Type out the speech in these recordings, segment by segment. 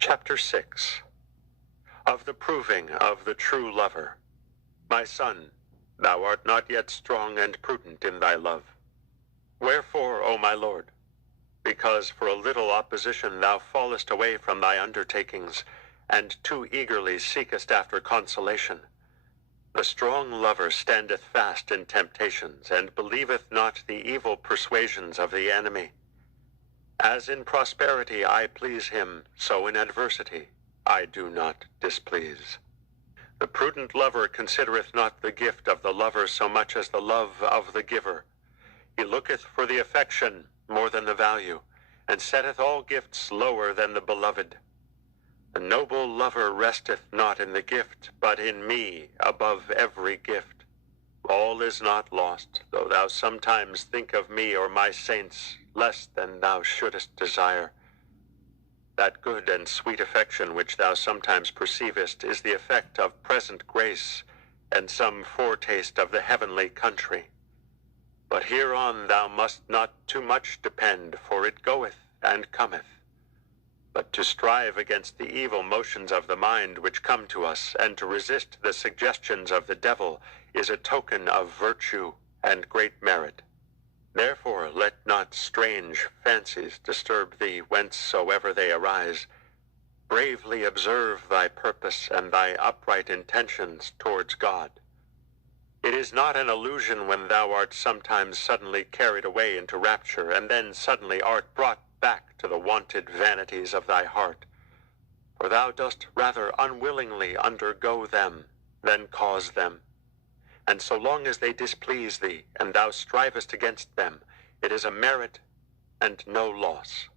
Chapter 6. Of the proving of the true lover. My son, thou art not yet strong and prudent in thy love. Wherefore, O my Lord? Because for a little opposition thou fallest away from thy undertakings, and too eagerly seekest after consolation. The strong lover standeth fast in temptations, and believeth not the evil persuasions of the enemy. As in prosperity I please him, so in adversity I do not displease. The prudent lover considereth not the gift of the lover so much as the love of the giver. He looketh for the affection more than the value, and setteth all gifts lower than the beloved. The noble lover resteth not in the gift, but in me above every gift. All is not lost, though thou sometimes think of me or my saints less than thou shouldest desire. That good and sweet affection which thou sometimes perceivest is the effect of present grace, and some foretaste of the heavenly country. But hereon thou must not too much depend, for it goeth and cometh. But to strive against the evil motions of the mind which come to us, and to resist the suggestions of the devil, is a token of virtue and great merit. Therefore let not strange fancies disturb thee whencesoever they arise. Bravely observe thy purpose and thy upright intentions towards God. It is not an illusion when thou art sometimes suddenly carried away into rapture, and then suddenly art brought back to the wonted vanities of thy heart. For thou dost rather unwillingly undergo them than cause them. And so long as they displease thee, and thou strivest against them, it is a merit and no loss.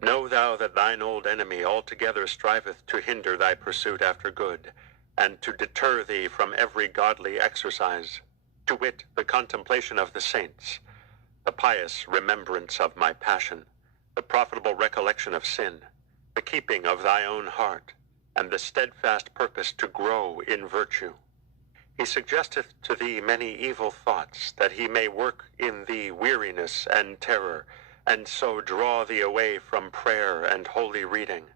Know thou that thine old enemy altogether striveth to hinder thy pursuit after good, and to deter thee from every godly exercise, to wit, the contemplation of the saints, the pious remembrance of my passion, the profitable recollection of sin, the keeping of thy own heart, and the steadfast purpose to grow in virtue. He suggesteth to thee many evil thoughts, that he may work in thee weariness and terror, and so draw thee away from prayer and holy reading.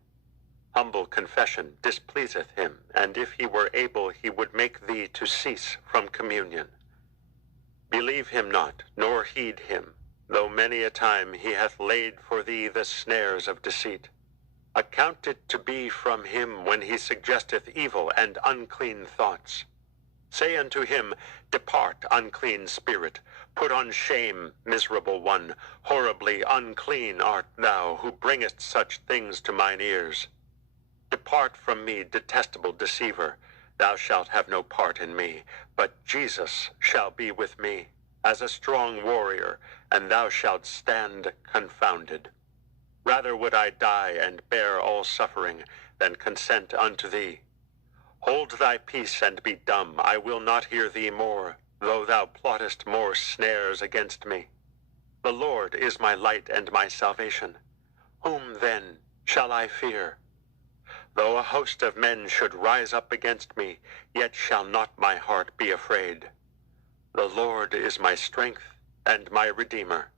Humble confession displeaseth him, and if he were able, he would make thee to cease from communion. Believe him not, nor heed him, though many a time he hath laid for thee the snares of deceit. Account it to be from him when he suggesteth evil and unclean thoughts. Say unto him, Depart, unclean spirit, put on shame, miserable one, horribly unclean art thou, who bringest such things to mine ears. Depart from me, detestable deceiver, thou shalt have no part in me, but Jesus shall be with me, as a strong warrior, and thou shalt stand confounded. Rather would I die and bear all suffering, than consent unto thee. Hold thy peace and be dumb, I will not hear thee more, though thou plottest more snares against me. The Lord is my light and my salvation. Whom then shall I fear? Though a host of men should rise up against me, yet shall not my heart be afraid. The Lord is my strength and my Redeemer.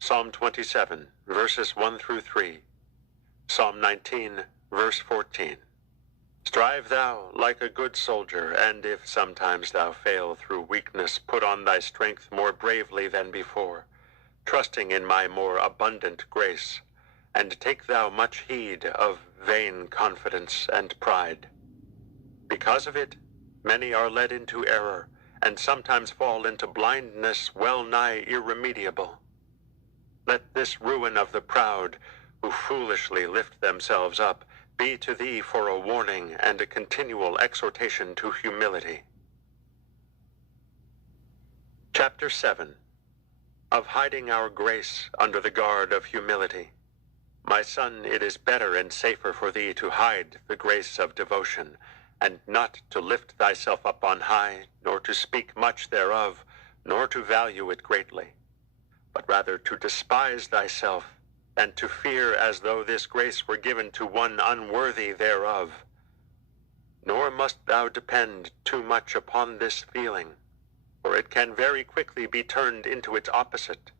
Psalm 27, verses 1 through 3. Psalm 19, verse 14. Strive thou like a good soldier, and if sometimes thou fail through weakness, put on thy strength more bravely than before, trusting in my more abundant grace, and take thou much heed of vain confidence and pride. Because of it, many are led into error, and sometimes fall into blindness well nigh irremediable. Let this ruin of the proud, who foolishly lift themselves up, be to thee for a warning and a continual exhortation to humility. Chapter 7. Of hiding our grace under the guard of humility. My son, it is better and safer for thee to hide the grace of devotion, and not to lift thyself up on high, nor to speak much thereof, nor to value it greatly, but rather to despise thyself, and to fear as though this grace were given to one unworthy thereof. Nor must thou depend too much upon this feeling, for it can very quickly be turned into its opposite.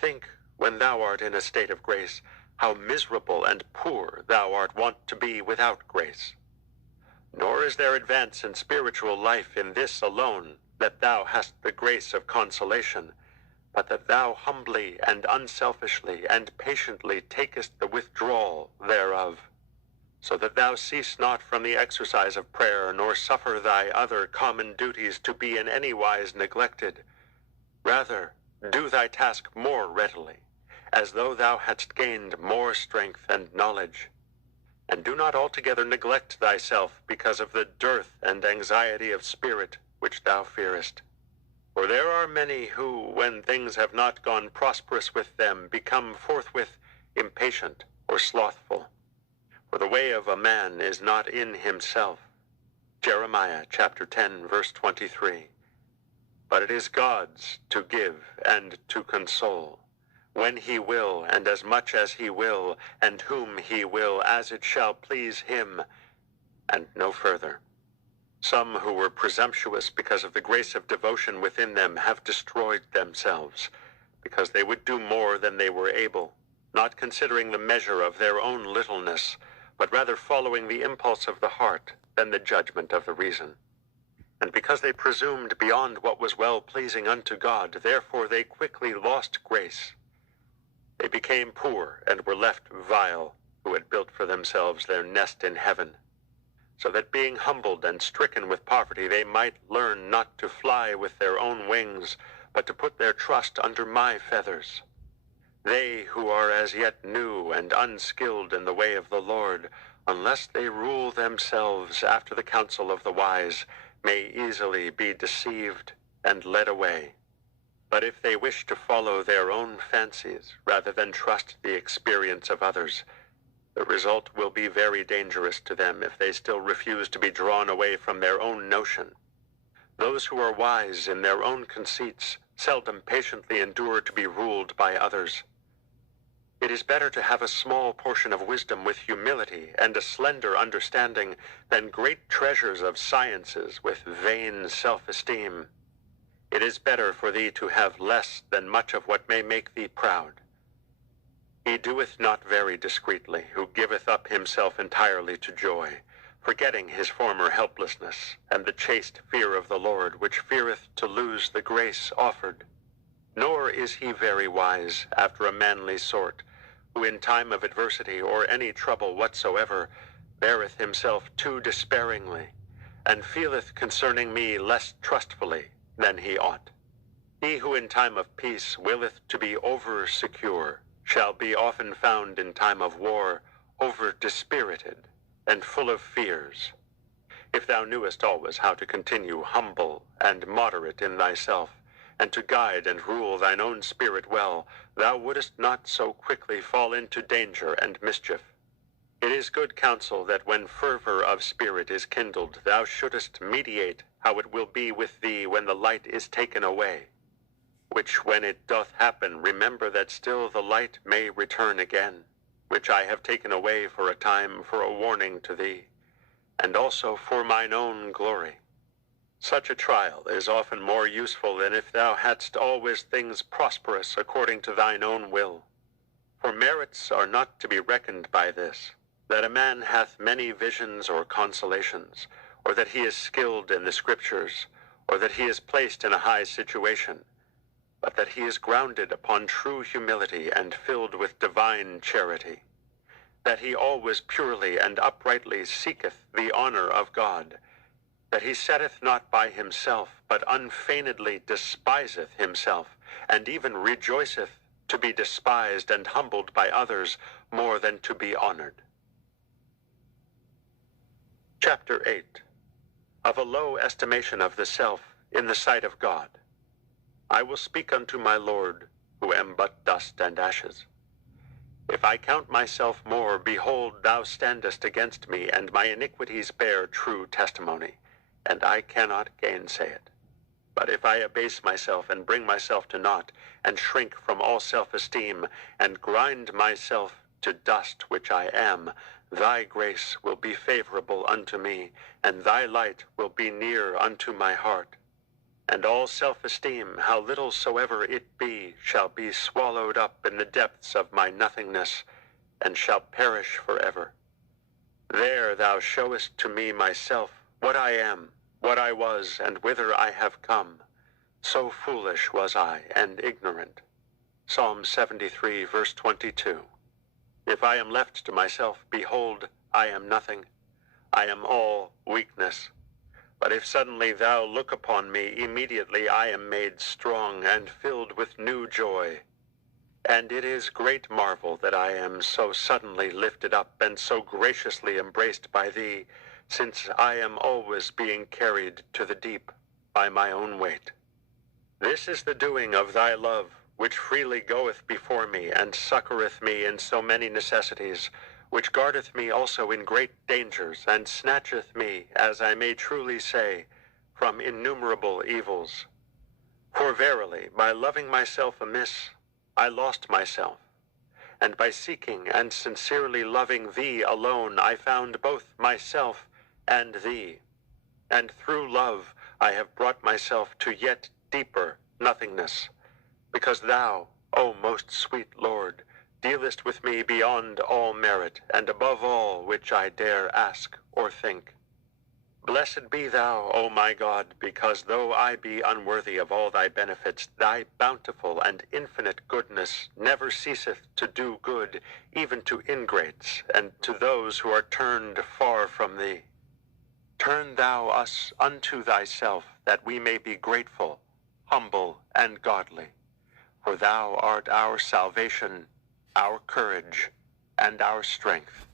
Think, when thou art in a state of grace, how miserable and poor thou art wont to be without grace. Nor is there advance in spiritual life in this alone, that thou hast the grace of consolation, but that thou humbly and unselfishly and patiently takest the withdrawal thereof, so that thou cease not from the exercise of prayer, nor suffer thy other common duties to be in any wise neglected. Rather, do thy task more readily, as though thou hadst gained more strength and knowledge. And do not altogether neglect thyself because of the dearth and anxiety of spirit which thou fearest. For there are many who, when things have not gone prosperous with them, become forthwith impatient or slothful. For the way of a man is not in himself. Jeremiah chapter 10, verse 23. But it is God's to give and to console, when he will, and as much as he will, and whom he will, as it shall please him, and no further. Some who were presumptuous because of the grace of devotion within them have destroyed themselves, because they would do more than they were able, not considering the measure of their own littleness, but rather following the impulse of the heart than the judgment of the reason. And because they presumed beyond what was well-pleasing unto God, therefore they quickly lost grace. They became poor and were left vile, who had built for themselves their nest in heaven, so that being humbled and stricken with poverty, they might learn not to fly with their own wings, but to put their trust under my feathers. They who are as yet new and unskilled in the way of the Lord, unless they rule themselves after the counsel of the wise, may easily be deceived and led away. But if they wish to follow their own fancies rather than trust the experience of others, the result will be very dangerous to them if they still refuse to be drawn away from their own notion. Those who are wise in their own conceits seldom patiently endure to be ruled by others. It is better to have a small portion of wisdom with humility and a slender understanding than great treasures of sciences with vain self-esteem. It is better for thee to have less than much of what may make thee proud. He doeth not very discreetly, who giveth up himself entirely to joy, forgetting his former helplessness, and the chaste fear of the Lord, which feareth to lose the grace offered. Nor is he very wise after a manly sort, who in time of adversity or any trouble whatsoever beareth himself too despairingly, and feeleth concerning me less trustfully than he ought. He who in time of peace willeth to be over-secure, shall be often found in time of war over-dispirited and full of fears. If thou knewest always how to continue humble and moderate in thyself, and to guide and rule thine own spirit well, thou wouldest not so quickly fall into danger and mischief. It is good counsel that when fervor of spirit is kindled, thou shouldest mediate how it will be with thee when the light is taken away, which when it doth happen, remember that still the light may return again, which I have taken away for a time for a warning to thee, and also for mine own glory. Such a trial is often more useful than if thou hadst always things prosperous according to thine own will. For merits are not to be reckoned by this, that a man hath many visions or consolations, or that he is skilled in the Scriptures, or that he is placed in a high situation, but that he is grounded upon true humility and filled with divine charity, that he always purely and uprightly seeketh the honor of God, that he setteth not by himself, but unfeignedly despiseth himself, and even rejoiceth to be despised and humbled by others more than to be honored. Chapter 8. Of a low estimation of the self in the sight of God. I will speak unto my Lord, who am but dust and ashes. If I count myself more, behold, thou standest against me, and my iniquities bear true testimony, and I cannot gainsay it. But if I abase myself and bring myself to naught, and shrink from all self-esteem, and grind myself to dust which I am, thy grace will be favorable unto me, and thy light will be near unto my heart. And all self-esteem, how little soever it be, shall be swallowed up in the depths of my nothingness, and shall perish forever. There thou showest to me myself, what I am, what I was, and whither I have come. So foolish was I and ignorant. Psalm 73, verse 22. If I am left to myself, behold, I am nothing. I am all weakness. But if suddenly thou look upon me, immediately I am made strong and filled with new joy. And it is great marvel that I am so suddenly lifted up and so graciously embraced by thee, since I am always being carried to the deep by my own weight. This is the doing of thy love, which freely goeth before me, and succoureth me in so many necessities, which guardeth me also in great dangers, and snatcheth me, as I may truly say, from innumerable evils. For verily, by loving myself amiss, I lost myself, and by seeking and sincerely loving thee alone, I found both myself and thee. And through love I have brought myself to yet deeper nothingness, because thou, O most sweet Lord, dealest with me beyond all merit, and above all which I dare ask or think. Blessed be thou, O my God, because though I be unworthy of all thy benefits, thy bountiful and infinite goodness never ceaseth to do good, even to ingrates, and to those who are turned far from thee. Turn thou us unto thyself, that we may be grateful, humble, and godly. For thou art our salvation, our courage, and our strength.